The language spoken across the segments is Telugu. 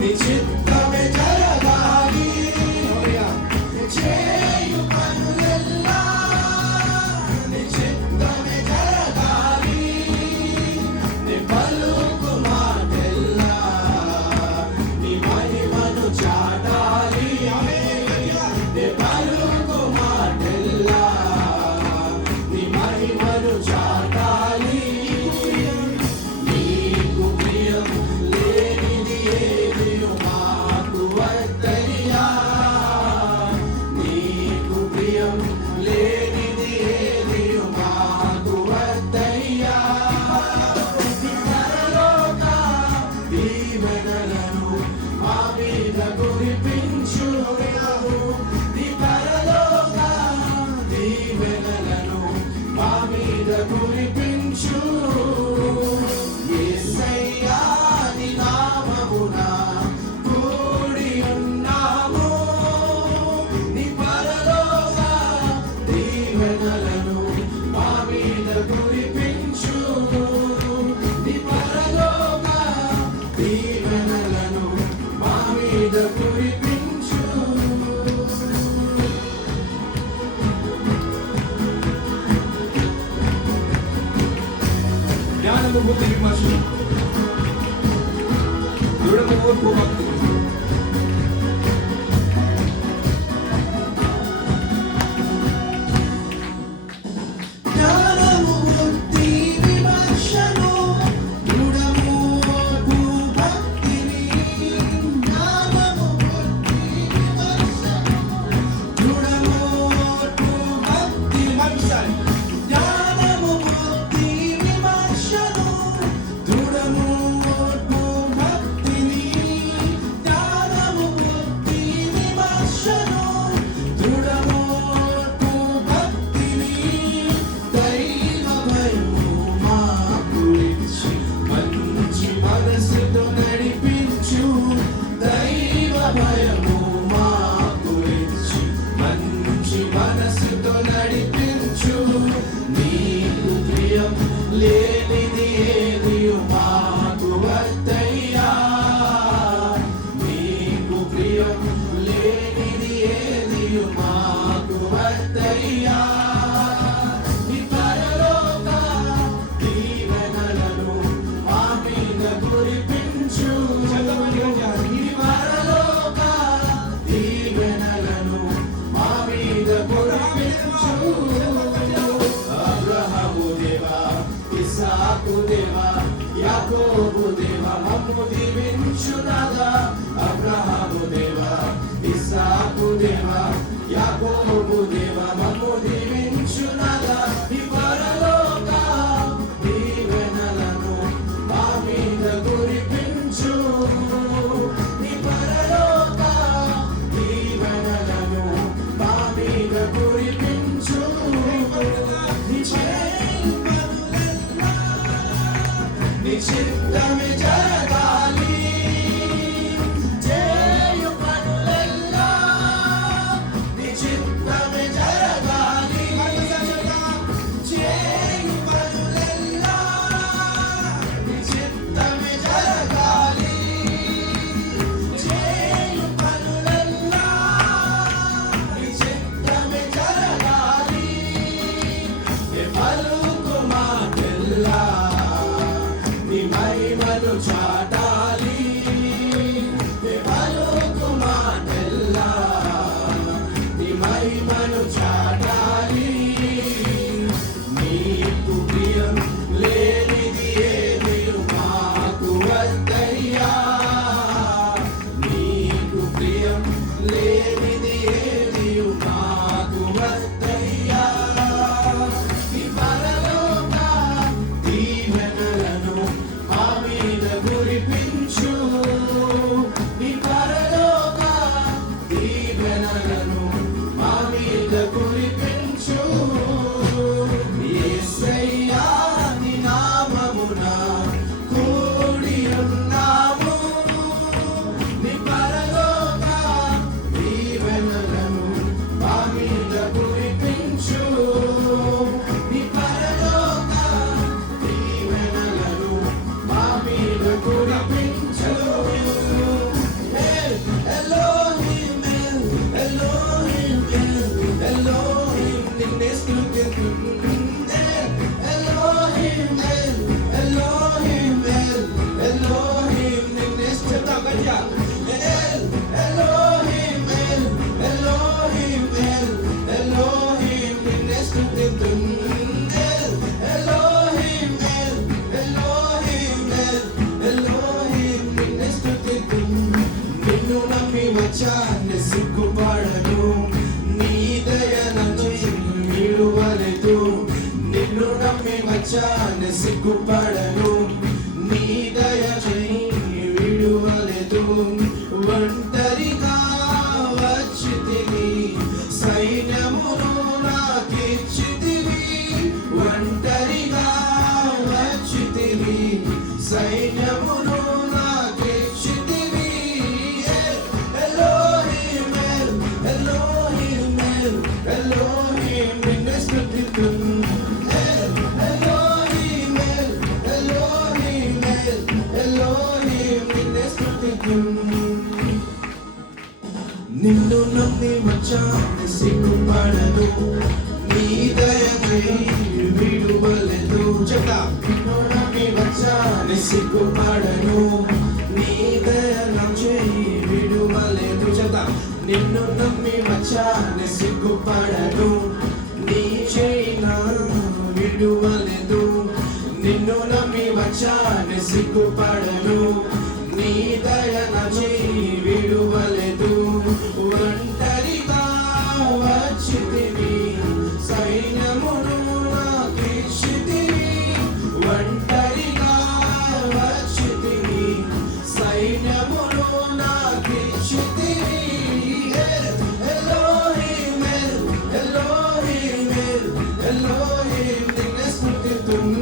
నీ చిత్తమే జరగాలి చేయు పనులెల్లా నీ చిత్తమే జరగాలి నీ పలుకు మాటెల్లా నీ మహిమను చాటాలి నీ పలుకు మాటెల్లా నీ మహిమను చాటాలి నీకు ప్రియం లేనిది ఏదియు మాకు వద్దయ్యా నీకు ప్రియం లేనిది ఏదియు మాకు వద్దయ్యా పరలోక దీవెనలను మా మీద కురిపించు నీ పరలోక దీవెనలను మా మీద కురిపించు యేసయ్యా నీ నామమున కూడి ఉన్నాము నీ పరలోక దీవెనలను మా మీద కురిపించు నీ పరలోక దీవెనలను మా మీద కురిపించు జ్ఞానము బుద్ధి విమర్శలు దృఢము ఓర్పు భక్తులు జ్ఞానము బుద్ధి విమర్శను దృఢము ఓర్పు భక్తిని జ్ఞానము బుద్ధి విమర్శను దృఢము ఓర్పు భక్తి మనసారి జ్ఞానము బుద్ధి విమర్శను దృఢము ఓర్పు భక్తిని జ్ఞానము బుద్ధి విమర్శను దృఢము ఓర్పు భక్తిని దైవ భయము మాకు ఇచ్చి మంచి మనసుతో నడిపించు దైవ భయము మాకు ఇచ్చి మంచి మనసుతో నడిపించు నీకు ప్రియం లేనిది ఏదియు మాకు వద్దయ్యా నీకు ప్రియం లేనిది ఏదియు మాకు వద్దయ్యా నీ పరలోక దీవెనలను మా మీద కురిపించు నీ పరలోక దీవెనలను మా మీద కురిపించు అబ్రహాము దేవా ఇస్సాకు దేవా యాకోబు దేవా మమ్ము దీవించు నాదా అబ్రహాము దేవా ఇస్సాకు దేవా యాకోబు దేవా మమ్ము దీవించు నాదా నీ పరలోక దీవెనలను మా మీద కురిపించు నీ పరలోక దీవెనలను మా మీద కురిపించు నీ చేయు పనులెల్లా నీ చిత్తమే జరగాలి హల్లెలూయా. ఎల్ ఎలోహిం ఎల్ ఎలోహిం ఎల్ ఎలోహిం నిన్నే స్తుతిద్దున్. ఎల్ ఎలోహిం ఎల్ ఎలోహిం ఎల్ ఎలోహిం నిన్నే స్తుతిద్దున్. నిన్ను నమ్మి వచ్చాను సిగ్గుపడను, నీ దయ నన్ను విడువలేదు. నిన్ను నమ్మి వచ్చాను సిగ్గుపడను, నీ దయ విడువలేదు. ఒంటరిగా వచ్చితివి, సైన్యమును నాకిచ్చితివి. ఒంటరిగా వచ్చితివి, సైన్యమును నాకిచ్చితివి. ఎలోహిం ఎల్ ఎలోహిం ఎల్ ఎలోహిం నిన్నే స్తుతిద్దున్. ఎలోహిం ఎల్ ఎలోహిం ఎల్ ఎలోహిం నిన్నే స్తుతిద్దున్. నిన్ను నమ్మి వచ్చాను సిగ్గుపడను, నీ దయ విడువలేదు. చెప్తా. నిన్ను నమ్మి వచ్చాను సిగ్గుపడను, నీ దయ విడువలేదు. చెప్తా. నిన్ను నమ్మి వచ్చాను సిగ్గుపడను, నీ చేయి విడువలేదు. నిన్ను నమ్మి వచ్చాను సిగ్గుపడను, నీ దయ నా చేయి విడువలేదు. ఒంటరిగా వచ్చితివి, సైన్యమును నాకిచ్చితివి. ఒంటరిగా వచ్చితివి, సైన్యమును నాకిచ్చితివి. ఎలోహిం ఎల్ ఎలోహిం ఎల్ ఎలోహిం నిన్నే స్తుతిద్దున్.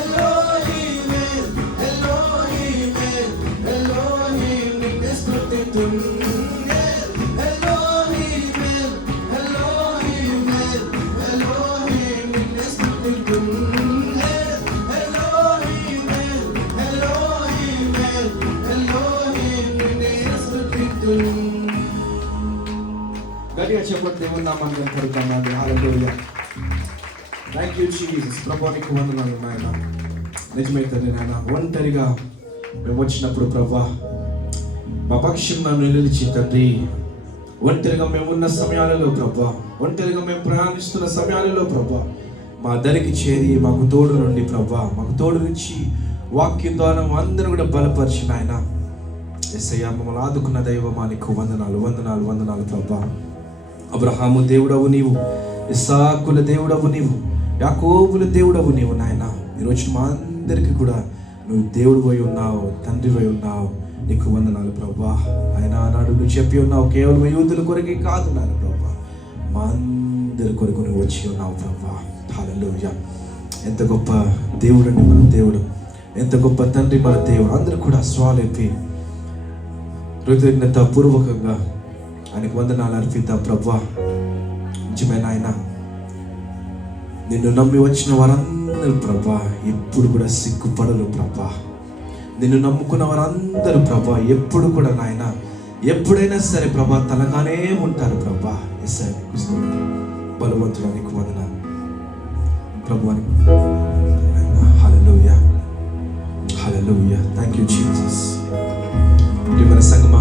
ఎలోహిం ఎల్ ఎలోహిం ఎల్ ఎలోహిం నిన్నే స్తుతిద్దున్. ఎలోహిం ఎల్ ఎలోహిం ఎల్ ఎలోహిం నిన్నే స్తుతిద్దున్. ఎలోహిం ఎల్ ఎలోహిం ఎల్ ఎలోహిం నిన్నే స్తుతిద్దున్. గట్టిగా చెప్పండి, దేవుని నామాన్ని కనపడుతున్నాను. హల్లెలూయా. Thank you Jesus. ప్రభువానికి వందనాలు నాయన. నిజమైతే నాయన, ఒంటరిగా మేము వచ్చినప్పుడు ప్రభా మా పక్షం నన్ను నిలిచి తండ్రి, ఒంటరిగా మేము ఉన్న సమయాలలో ప్రభా, ఒంటరిగా మేము ప్రయాణిస్తున్న సమయాలలో ప్రభా మా దరికి చేరి మాకు తోడు నుండి ప్రభా, మాకు తోడు నుంచి వాక్యం ద్వారా అందరూ కూడా బలపరిచిన ఆయన యేసయ్యా, మమ్మల్ని ఆదుకున్న దైవమానికి వందనాలు వందనాలు వందనాలు ప్రభా. అబ్రహాము దేవుడవు నీవు, ఇస్సాకుల దేవుడవు నీవు, యాకోబుల దేవుడవు నీవు నాయన. ఈరోజు మా అందరికీ కూడా నువ్వు దేవుడు పోయి ఉన్నావు, తండ్రి పోయి ఉన్నావు. నీకు వందనాలు ప్రభా. ఆయన ఆనాడు నువ్వు చెప్పి ఉన్నావు, కేవలం యూదుల కొరకే కాదు నాయన ప్రభా, మా అందరి కొరకు నువ్వు వచ్చి ఉన్నావు ప్రభా. హల్లెలూయా. ఎంత గొప్ప దేవుడు అండి మన దేవుడు, ఎంత గొప్ప తండ్రి మన దేవుడు. అందరూ కూడా స్వాలేపి కృతజ్ఞత పూర్వకంగా ఆయనకు వందనాలు అర్పిద్దాం ప్రభా. నిజమైన ఆయన, నిన్ను నమ్మి వచ్చిన వారందరూ ప్రభా ఎప్పుడు కూడా సిగ్గుపడరు ప్రభా. నిన్ను నమ్ముకున్న వారందరూ ప్రభా ఎప్పుడు కూడా నాయన, ఎప్పుడైనా సరే ప్రభా తలగానే ఉంటారు ప్రభా. యేసయ్య బలవంతుడా నీకు వందనాలు ప్రభా. హల్లెలూయా హల్లెలూయా. Thank you Jesus. మన సంగమా,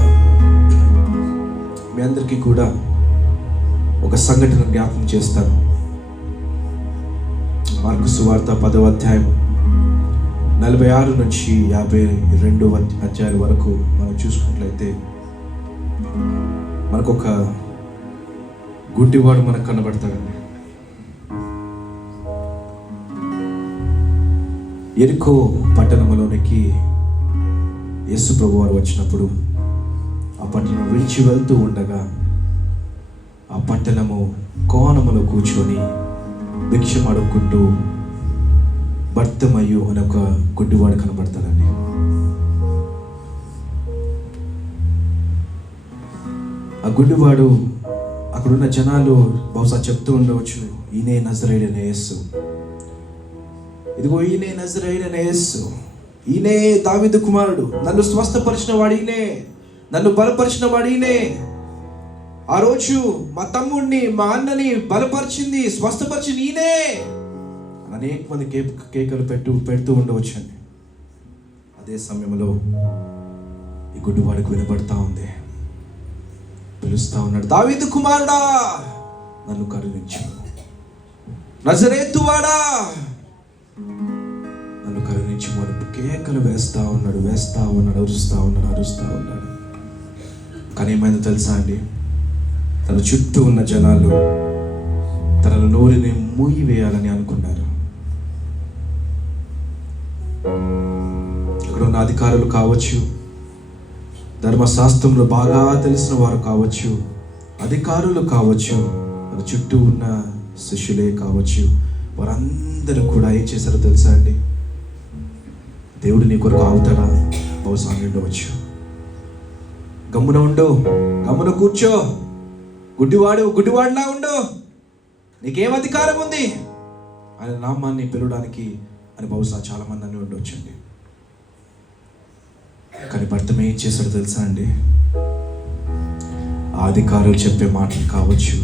మీ అందరికీ కూడా ఒక సంఘటన జ్ఞాపకం చేస్తాను. మార్కు సువార్త 10వ అధ్యాయం 46 నుంచి 52వ అధ్యాయం వరకు మనం చూసుకున్నట్లయితే మనకు ఒక గుడ్డివాడు మనకు కనబడతాడండి. యెరికో పట్టణంలోనికి యేసు ప్రభు వారు వచ్చినప్పుడు ఆ పట్టణం విడిచి వెళ్తూ ఉండగా ఆ పట్టణము కోణములో కూర్చొని భిక్షం అడుక్కుంటూ బర్తిమయ్యు అనే ఒక గుడ్డివాడు కనబడతాడండి. ఆ గుడ్డివాడు అక్కడున్న జనాలు బహుశా చెప్తూ ఉండవచ్చు, ఈయనే నజరేయుడైన యేసు, ఇదిగో ఈయనే నజరేయుడైన యేసు, ఈయనే దావీదు కుమారుడు, నన్ను స్వస్థపరిచిన వాడు ఈయనే, నన్ను బలపరిచిన వాడు ఈయనే, ఆ రోజు మా తమ్ముడిని మా అన్నని బలపరిచింది స్వస్థపరిచింది ఈయనే. అనేక మంది కేకలు పెడుతూ ఉండవచ్చండి. అదే సమయంలో ఈ గుడ్డివాడికి వినబడతా ఉంది. పిలుస్తా ఉన్నాడు, దావీదు కుమారుడా నన్ను కరుణించు, నజరేతువాడా నన్ను కరుణించు అని కేకలు వేస్తా ఉన్నాడు, అరుస్తా ఉన్నాడు. కానీ ఏమైందో తెలుసా అండి, తన చుట్టూ ఉన్న జనాలు తన నోరుని మూయివేయాలని అనుకున్నారు. ఇక్కడ ఉన్న అధికారులు కావచ్చు, ధర్మశాస్త్రంలో బాగా తెలిసిన వారు కావచ్చు, అధికారులు కావచ్చు, మన చుట్టూ ఉన్న శిష్యులే కావచ్చు, వారందరూ కూడా ఏం చేశారో తెలుసా అండి, దేవుడు నీ కొరకు ఆగుతాడా, బహుశా ఉండవచ్చు, గమ్మున ఉండు, గమ్మున కూర్చో, గుడ్డివాడిలా ఉండు, నీకేం అధికారం ఉంది ఆయన నామాన్ని పిలవడానికి అని బహుశా చాలా మంది అని ఉండవచ్చు అండి. కానీ భర్తమే ఏం చేశాడో తెలుసా అండి, ఆ అధికారులు చెప్పే మాటలు కావచ్చు,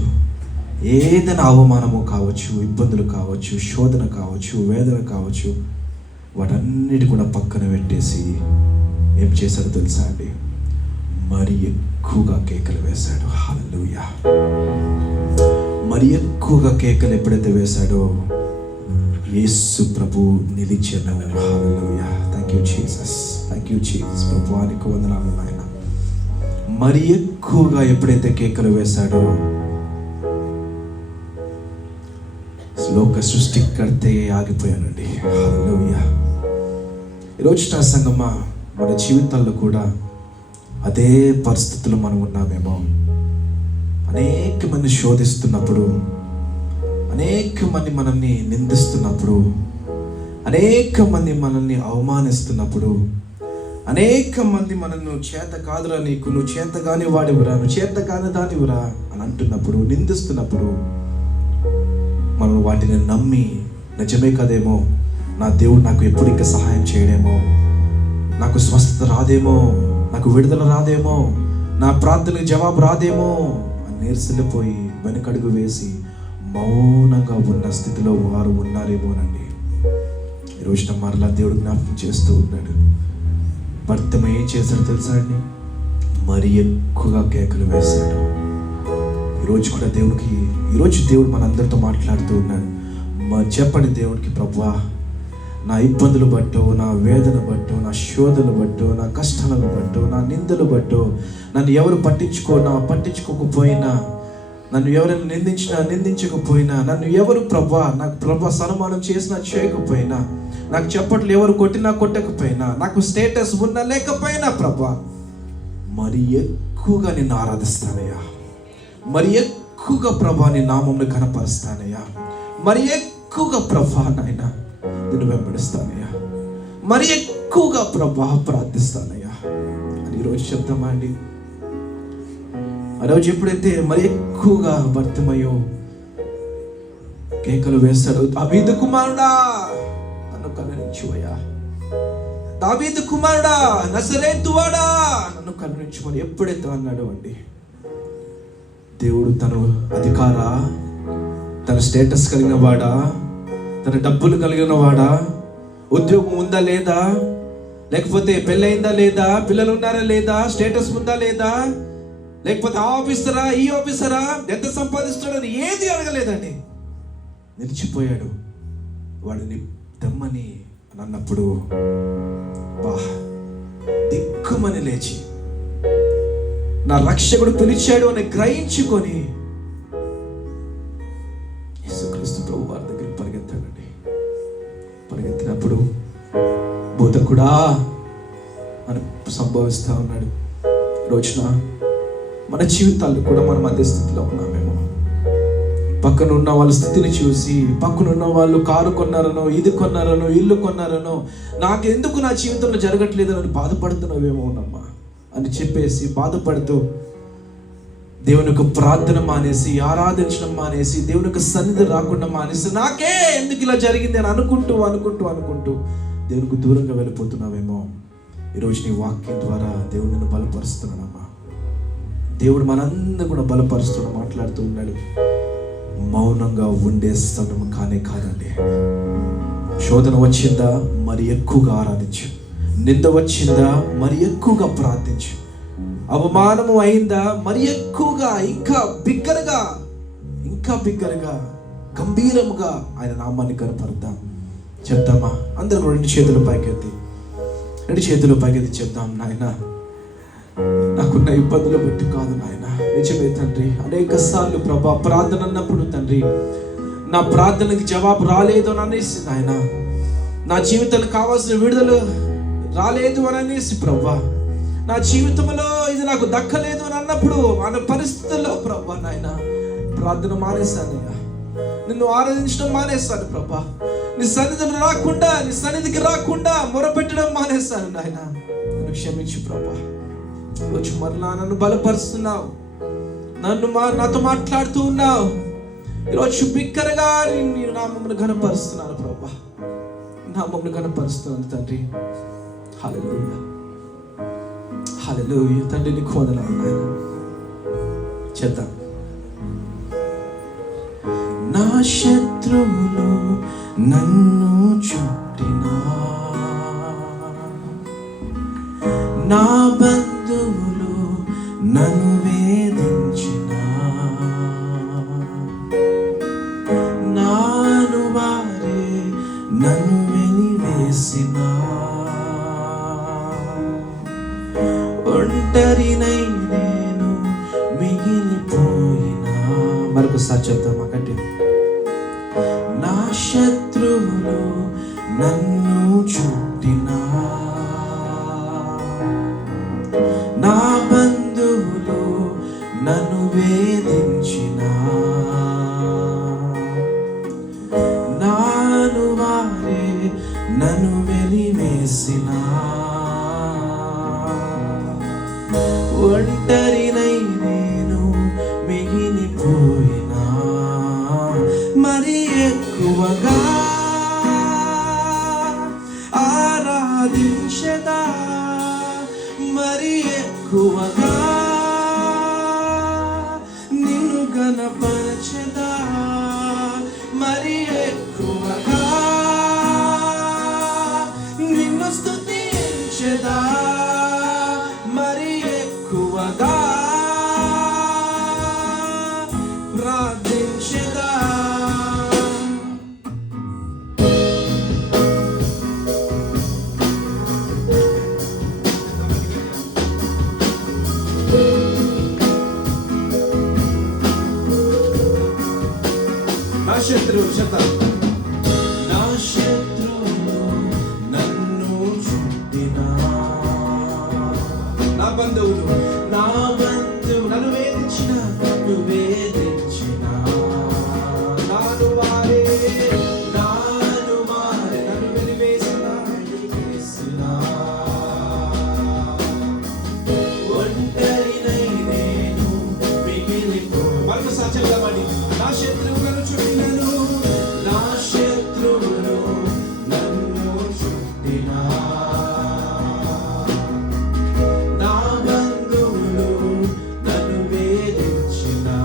ఏదైనా అవమానము కావచ్చు, ఇబ్బందులు కావచ్చు, శోధన కావచ్చు, వేదన కావచ్చు, వాటన్నిటి కూడా పక్కన పెట్టేసి ఏం చేశాడో తెలుసా అండి, మరి ఎక్కువగా కేకలు వేశాడు. హల్లెలూయా. మరి ఎక్కువగా కేకలు ఎప్పుడైతే వేశాడో యేసు ప్రభు నిలిచెను. హల్లెలూయా. Thank you Jesus. ప్రభువానికి వందనాలు నాయన. మరి ఎక్కువగా ఎప్పుడైతే కేకలు వేశాడో లోక సృష్టికర్తే ఆగిపోయానండి. హల్లెలూయా. ఈరోజు నా సంగమా, మన జీవితాల్లో కూడా అదే పరిస్థితుల్లో మనం ఉన్నామేమో. అనేక మంది శోధిస్తున్నప్పుడు, అనేక మంది మనల్ని నిందిస్తున్నప్పుడు, అనేక మంది మనల్ని అవమానిస్తున్నప్పుడు, అనేక మంది మనల్ని చేత కాదురా నీకు, నువ్వు చేతగాని వాడివిరా, నువ్వు చేతగాని దానివిరా అని అంటున్నప్పుడు, నిందిస్తున్నప్పుడు మనం వాటిని నమ్మి నిజమే కదేమో, నా దేవుడు నాకు ఎప్పుడు ఇంకా సహాయం చేయడేమో, నాకు స్వస్థత రాదేమో, నాకు విడుదల రాదేమో, నా ప్రార్థనకు జవాబు రాదేమో అని నీరసలిపోయి వెనకడుగు వేసి మౌనంగా ఉన్న స్థితిలో వారు ఉన్నారేమోనండి. ఈరోజున మరలా దేవుడు జ్ఞాపకం చేస్తూ ఉన్నాడు. భర్త ఏం చేశాడు తెలుసా అండి, మరి ఎక్కువగా కేకలు వేశాడు. ఈరోజు దేవుడు మనందరితో మాట్లాడుతూ ఉన్నాడు. చెప్పండి దేవుడికి, ప్రభువా నా ఇబ్బందులు బట్టో, నా వేదన బట్టో, నా శోధనలు బట్టో, నా కష్టాలను బట్టో, నా నిందలు బట్టో, నన్ను ఎవరు పట్టించుకోకపోయినా, నన్ను ఎవరైనా నిందించకపోయినా, నన్ను ఎవరు నాకు సన్మానం చేసినా చేయకపోయినా, నాకు చప్పట్లు ఎవరు కొట్టినా కొట్టకపోయినా, నాకు స్టేటస్ ఉన్నా లేకపోయినా ప్రభా, మరి ఎక్కువగా నిన్ను ఆరాధిస్తానయ్యా, మరి ఎక్కువగా ప్రభా నీ నామంను కనపరుస్తానయ్యా, మరి ఎక్కువగా ప్రభా నాయన నిన్ను వెంబడిస్తానయ్యా, మరి ఎక్కువగా ప్రభా ప్రార్థిస్తానయ్యా అని ఈరోజు చెప్తామా అండి. ఆ రోజు ఎప్పుడైతే మరి ఎక్కువగా భర్తమయ్యో కేకలు వేస్తాడు, దావీదు కుమారుడా నన్ను కరుణించువయ్యా, దావీదు కుమారుడా నజరేతువాడా నన్ను కరుణించుమని ఎప్పుడైతే అన్నాడు అండి, దేవుడు తన అధికారా, తన స్టేటస్ కలిగిన వాడా, తన డబ్బులు కలిగిన వాడా, ఉద్యోగం ఉందా లేదా, లేకపోతే పెళ్ళయిందా లేదా, పిల్లలు ఉన్నారా లేదా, స్టేటస్ ఉందా లేదా, లేకపోతే ఆ ఆఫీసరా ఈ ఆఫీసరా, ఎంత సంపాదిస్తాడని ఏది అడగలేదండి. నిలిచిపోయాడు. వాడిని దమ్మని అన్నప్పుడు దిక్కుమని లేచి నా రక్షకుడు పిలిచాడు అని గ్రహించుకొని యేసుక్రీస్తు ప్రభు వారి దగ్గర పరిగెత్తాడండి. పరిగెత్తినప్పుడు బోధకుడా అని సంభవిస్తా ఉన్నాడు. రోజున మన జీవితాల్లో కూడా మనం అదే స్థితిలో ఉన్నామేమో. పక్కన ఉన్న వాళ్ళ స్థితిని చూసి, పక్కన ఉన్న వాళ్ళు కారు కొన్నారనో, ఇది కొన్నారనో, ఇల్లు కొన్నారనో, నాకెందుకు నా జీవితంలో జరగట్లేదని బాధపడుతున్నావేమో ఉన్నమ్మా అని చెప్పేసి బాధపడుతూ దేవుని యొక్క ప్రార్థన మానేసి, ఆరాధించడం మానేసి, దేవుని యొక్క సన్నిధి రాకుండా మానేసి, నాకే ఎందుకు ఇలా జరిగింది అని అనుకుంటూ దేవునికి దూరంగా వెళ్ళిపోతున్నావేమో. ఈరోజు నీ వాక్యం ద్వారా దేవుడు నిన్ను బలపరుస్తున్నాడమ్మా. దేవుడు మనందరూ కూడా బలపరుస్తూ మాట్లాడుతూ ఉన్నాడు. మౌనంగా ఉండే స్థలం కానే కాదండి. శోధన వచ్చిందా మరి ఎక్కువగా ఆరాధించు, నింద వచ్చిందా మరి ఎక్కువగా ప్రార్థించు. అవమానము అయిందా మరి ఎక్కువగా, ఇంకా బిగ్గరగా గంభీరముగా ఆయన నామాన్ని కనపడతాం. చెప్తామా? అందరూ రెండు చేతులు పైకెత్తి చెప్తాం. నాయన, నాకున్న ఇబ్బందులు బట్టి కాదు నాయన, నిజమే తండ్రి. అనేక సార్లు ప్రభా ప్రార్థన అన్నప్పుడు తండ్రి, నా ప్రార్థనకి జవాబు రాలేదు అని అనేసి నాయన, నా జీవితంలో కావాల్సిన విడుదల రాలేదు అని అనేసి ప్రభా, నా జీవితంలో ఇది నాకు దక్కలేదు అని అన్నప్పుడు అన్న పరిస్థితుల్లో ప్రభా నాయన ప్రార్థన మానేశానయ్యా, నిన్ను ఆరాధించడం మానేశాను ప్రభా, నీ సన్నిధికి రాకుండా మొరపెట్టడం మానేశాను నాయన. నన్ను క్షమించు ప్రభా. వచ్చి మరలా నన్ను బలపరుస్తున్నావు, నాతో మాట్లాడుతూ ఉన్నావు. ఈరోజు బిగ్గరగా నీ నామమును ఘనపరుస్తున్నాను ప్రభా, నామమును ఘనపరుస్తున్నాను తండ్రి. హల్లెలూయా, హల్లెలూయా. తండ్రి నీకు వందనాలు నాయన. చేద్దాం. నా శత్రువులు నన్ను చుట్టినా, నా బంధువులు నన్ను వేధించినా, నాను వారే నన్ను వెలివేసినా, ఒంటరినై నేను మిగిలిపోయినా. మరొకసారి చెప్తామా కంటే? నా శత్రువులు నన్ను చుట్టినా, నా బంధువులు నన్ను వేధించినా, నాను వారే నన్ను వెలివేసినా, ఒంటరినై నేను మిగిలిపోయినా, మరి ఎక్కువగా ఆరాధించదా, మరి ఎక్కువగా నిన్ను గణపరచదా, మరి ఎక్కువగా నిన్ను స్తుతించదా, మరి ఎక్కువగా ప్రార్థించదా. నా శత్రువులు నన్ను చుట్టినా, నా బంధువులు నన్ను వేధించినా, నాను వారే నన్ను వెలివేసినా, ఒంటరినై నేను మిగిలిపో. మరొకసారి చెప్తామని. నా శత్రువులను చుట్టినను, నా శత్రువులు నన్ను చుట్టినా, నా బంధువులు నన్ను వేధించినా,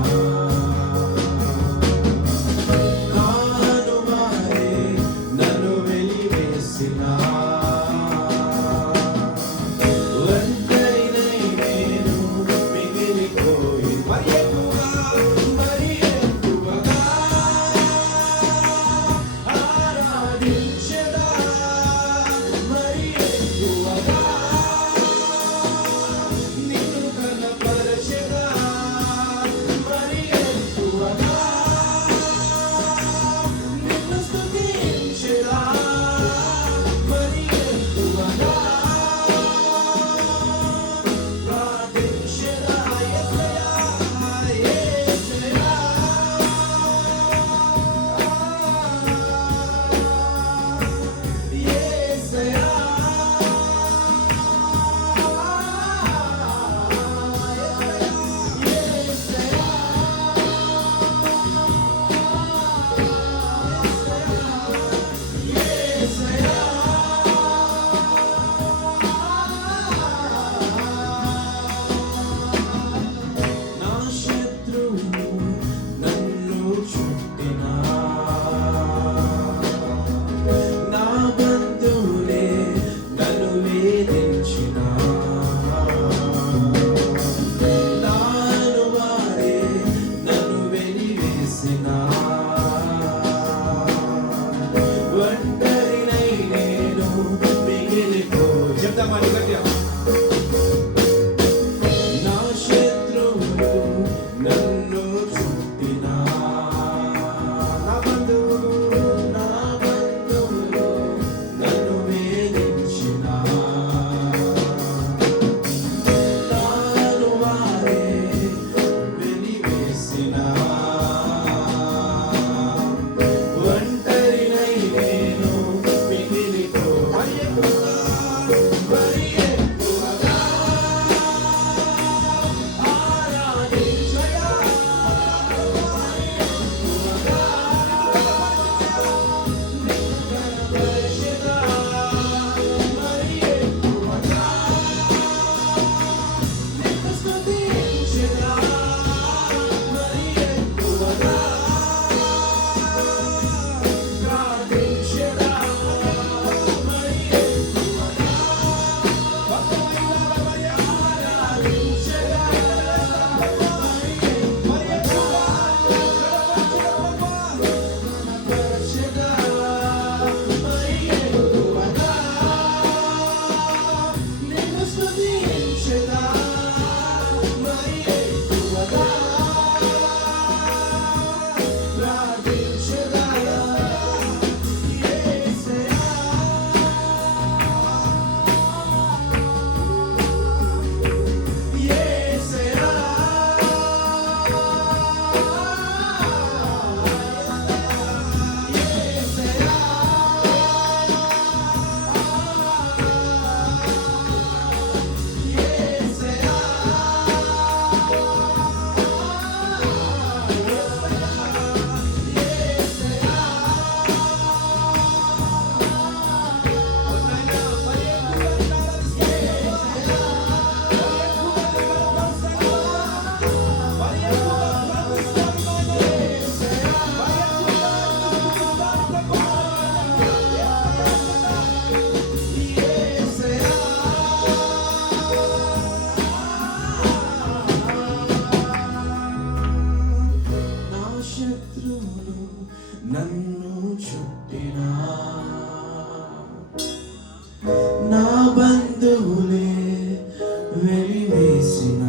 వెలివేసిన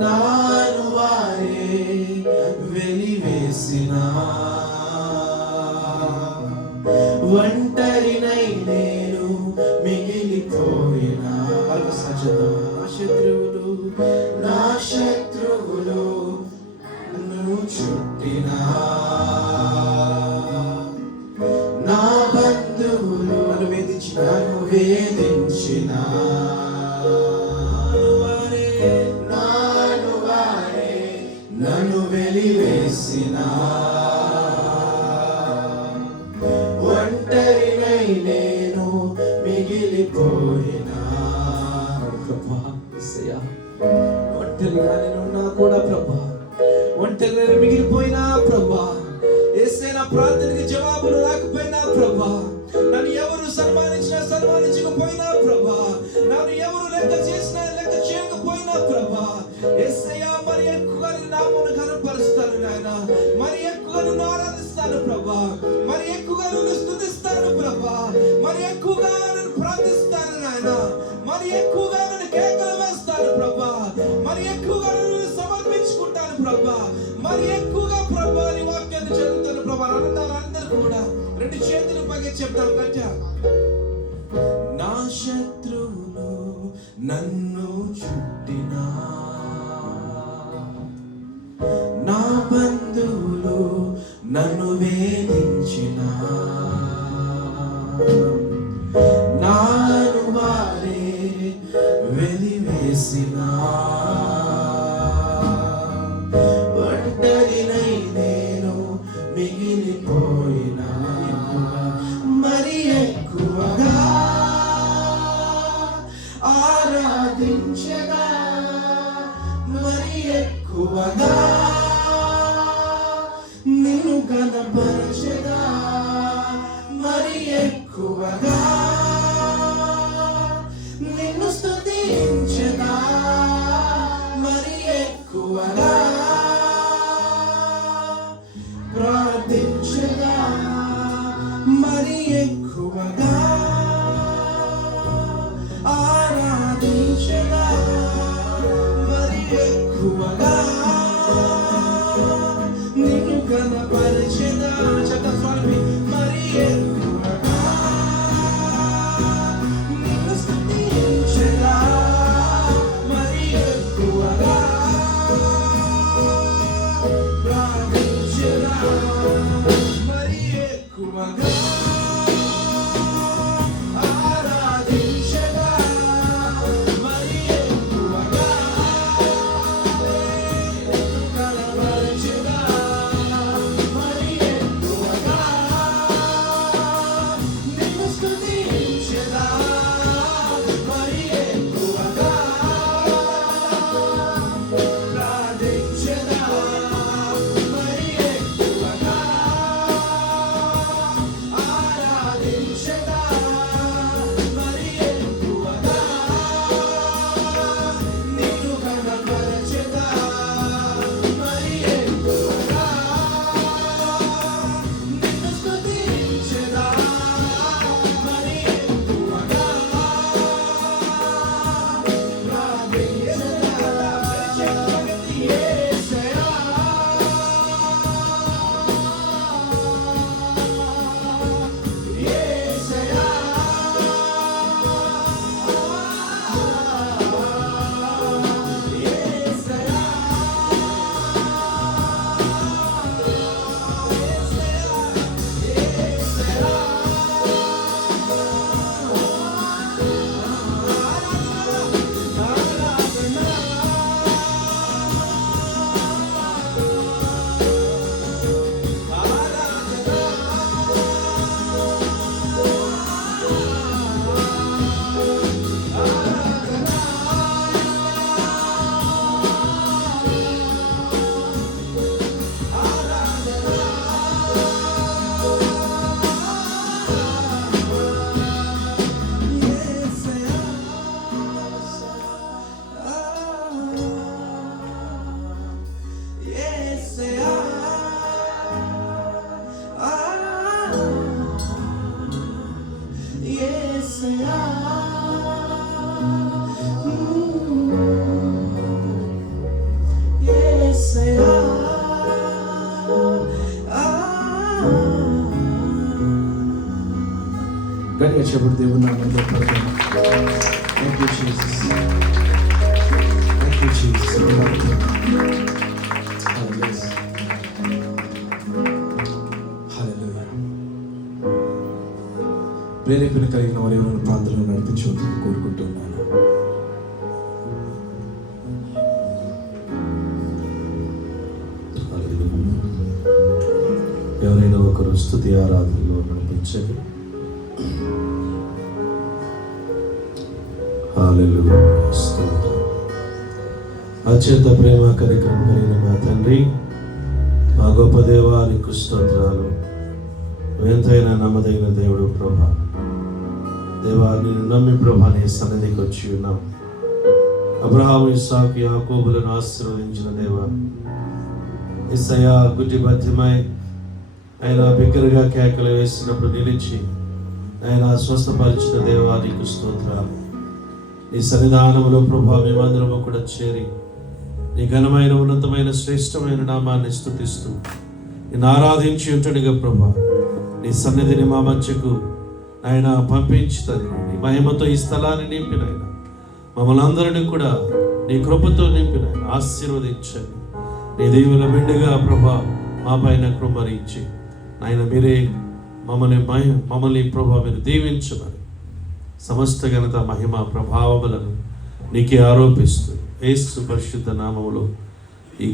నాను వారే వెలివేసిన ఒంటరినై నేను మిగిలిపోయిన నా శత్రువులు నువ్వు చుట్టిన నా బంధువులు నన్ను వేధించిన నన్ను వెలివేసిన ఒంటరినై నేను మిగిలిపోయిన ప్రభా ఒంటరిగా నేనున్నా కూడా ప్రభా ఒంటరిగా మిగిలిపోయినా ప్రభా యేసయ్య నా ప్రార్థనకి జవాబులు రాకపోయినా ప్రభా నన్ను ఎవరు సన్మానించకపోయినా ప్రభా నన్ను ఎవరు లెక్క చేయకపోయినా ప్రభా యేసయ్య మరి ఎక్కువగా నీ నామమును ఘనపరుస్తాను నాయన మరి ఎక్కువగా నిన్ను ఆరాధిస్తాను ప్రభా మరి ఎక్కువగా నిన్ను స్తుతిస్తాను ప్రభా మరి ఎక్కువగా నిన్ను ప్రార్థిస్తాను నాయన మరి ఎక్కువగా నిన్ను కేకలు వేస్తాను ప్రభా మరి ఎక్కువగా నిన్ను సమర్పించుకుంటాను ప్రభా మరి ఎక్కువగా ప్రభా నీ వాక్యాన్ని చదువుతాను ప్రభా అందరూ కూడా రెండు చేతులు పైకి చెప్తాం గట్టిగా నా శత్రువులు నన్ను చుట్టినా నా బంధువులు నన్ను వేధించిన నాను వారే వెలివేసిన ఒంటరినై నేను మిగిలిపోయిన మరి ఎక్కువగా ఆరాధించగా మరి ఎక్కువగా నిన్ను కనపరచగా మరి ఎక్కువగా నిన్ను స్తుతించగా మరి ఎక్కువగా ప్రార్థించగా మరి ఎక్కువగా ఆరాధించగా మరి ఎక్కువగా నిన్ను కనపరచగా స్వామి మరి ఎక్కువగా నిన్ను స్తుతించగా మరి ఎక్కువగా ప్రార్థించగా మరి ఎక్కువగా ఆరాధించగా మరి ఎక్కువగా గట్టిగా చెప్పు దేవుని నామములో పడుతున్నాం. Thank you Jesus. Thank you Jesus. హల్లెలూయా. ప్రేరేపణ కలిగిన వారు ఎవరైనా ప్రాంతంలో నడిపించవద్దని కోరుకుంటున్నాను. ఎవరైనా ఒకరు స్తుతి ఆరాధనలో నడిపించండి. హల్లెలూయా. స్తోత్రం. అత్యంత ప్రేమ కార్యక్రమం కలిగిన మా తండ్రి, మా గొప్ప దేవా, నీకు స్తోత్రాలు. ఎంతైనా నమ్మదగిన దేవుడు ప్రభా. దేవా, నేను నమ్మి ప్రభా నీ సన్నిధికి వచ్చి ఉన్నాం. అబ్రహాము, ఇస్సాకు, యాకోబులను ఆశీర్వదించిన దేవా, యేసయ్యా గుడ్డి బద్యమై ఆయన బిగ్గరగా కేకలు వేసినప్పుడు నిలిచి ఆయన స్వస్థపరిచిన దేవా, నీకు స్తోత్రాలు. నీ సన్నిధానములో ప్రభా మేమందరము కూడా చేరి నీ ఘనమైన ఉన్నతమైన శ్రేష్టమైన నామాన్ని స్తుతిస్తూ నేను ఆరాధించి ఉంటుండగా ప్రభా నీ సన్నిధిని మా మధ్యకు ఆయన పంపించి తండ్రి నీ మహిమతో ఈ స్థలాన్ని నింపిన ఆయన మమ్మల్ని అందరినీ కూడా నీ కృపతో నింపిన ఆయన ఆశీర్వదించండి. నీ దేవుల మెండుగా ప్రభా మా పైన కృమరించి ఆయన మీరే మమ్మల్ని ప్రభా మీరు దీవించమని సమస్త ఘనత మహిమ ప్రభావములను నీకే ఆరోపిస్తూ యేసు పరిశుద్ధ నామములో ఈ